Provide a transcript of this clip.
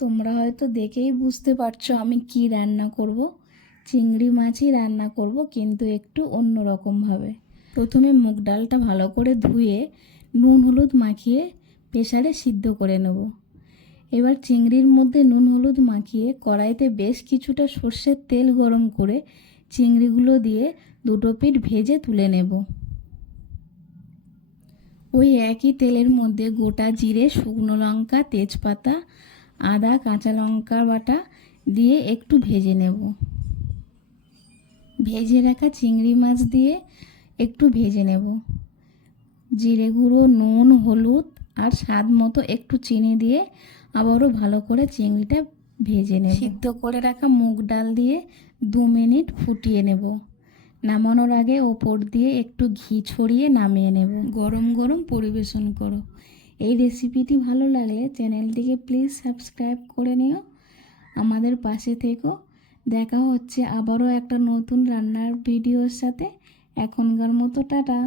তোমরা হয়তো দেখেই বুঝতে পারছো আমি কি রান্না করব। চিংড়ি মাছই রান্না করব, কিন্তু একটু অন্য রকমভাবে। প্রথমে মুগ ডালটা ভালো করে ধুয়ে নুন হলুদ মাখিয়ে প্রেসারে সিদ্ধ করে নেব। এবার চিংড়ির মধ্যে নুন হলুদ মাখিয়ে কড়াইতে বেশ কিছুটা সর্ষের তেল গরম করে চিংড়িগুলো দিয়ে দুটো পিঠ ভেজে তুলে নেব। ওই একই তেলের মধ্যে গোটা জিরে, শুকনো লঙ্কা, তেজপাতা, আদা, কাঁচা লঙ্কা বাটা দিয়ে একটু ভেজে নেব। ভেজে রাখা চিংড়ি মাছ দিয়ে একটু ভেজে নেব। জিরে গুঁড়ো, নুন, হলুদ আর স্বাদ মতো একটু চিনি দিয়ে আবারও ভালো করে চিংড়িটা ভেজে নেব। সিদ্ধ করে রাখা মুগ ডাল দিয়ে 2 মিনিট ফুটিয়ে নেব। নামানোর আগে ওপর দিয়ে একটু ঘি ছড়িয়ে নামিয়ে নেব। গরম গরম পরিবেশন করো। এই রেসিপিটি ভালো লাগলে চ্যানেলটিকে প্লিজ সাবস্ক্রাইব করে নিও, আমাদের পাশে থেকো। দেখা হচ্ছে আবারও একটা নতুন রান্নার ভিডিওর সাথে। এখনকার মতো টাটা।